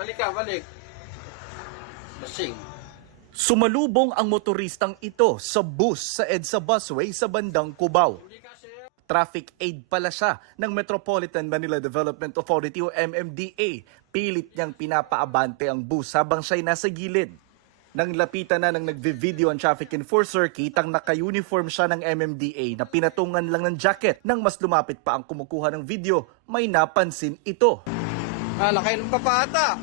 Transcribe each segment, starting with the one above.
Balik ka, balik. Lasing. Sumalubong ang motoristang ito sa bus sa EDSA busway sa bandang Cubao. Traffic aid pala siya ng Metropolitan Manila Development Authority o MMDA. Pilit niyang pinapaabante ang bus habang siya'y nasa gilid. Nang lapitan na ng nagvi-video ang traffic enforcer, kitang naka-uniform siya ng MMDA na pinatungan lang ng jacket. Nang mas lumapit pa ang kumukuha ng video, may napansin ito. Laki ng papata.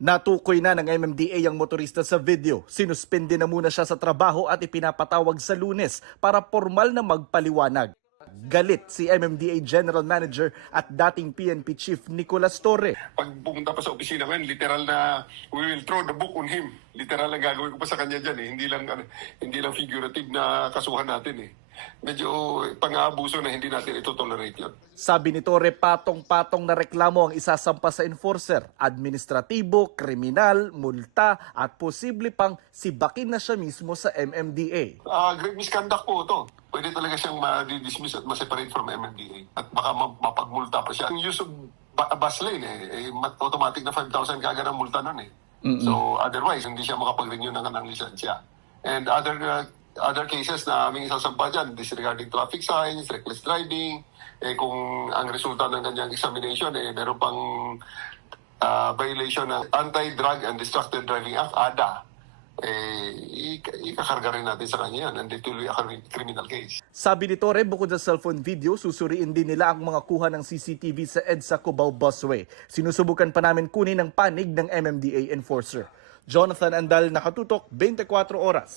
Natukoy na ng MMDA ang motorista sa video. Sinuspende na muna siya sa trabaho at ipinapatawag sa Lunes para formal na magpaliwanag. Galit si MMDA General Manager at dating PNP Chief Nicolas Torre. Pag pumunta pa sa opisina ko, literal na we will throw the book on him. Literal na gagawin ko pa sa kanya dyan. Hindi lang figurative na kasuhan natin. Medyo pang-aabuso na hindi natin ito tolerate yun. Sabi ni Torre, patong-patong na reklamo ang isasampa sa enforcer. Administratibo, kriminal, multa at posible pang sibakin na siya mismo sa MMDA. Great misconduct po ito. Pwede talaga siyang ma-dismiss at ma-separate from MMDA. At baka mapagmulta pa siya. Yung use of bus lane, automatic na 5,000 kagad ang multa nun . So otherwise, hindi siya makapag-renew ng lisensya. And other cases na aming isasampa dyan, disregarding traffic signs, reckless driving, kung ang resulta ng kanyang examination, meron pang violation ng Anti-Drug and Distracted Driving Act, ADA, ikakarga rin natin sa kanya yan, and it will be a criminal case. Sabi ni Torre, bukod sa cellphone video, susuriin din nila ang mga kuha ng CCTV sa EDSA Cubao Busway. Sinusubukan pa namin kunin ang panig ng MMDA enforcer. Jonathan Andal, Nakatutok, 24 Oras.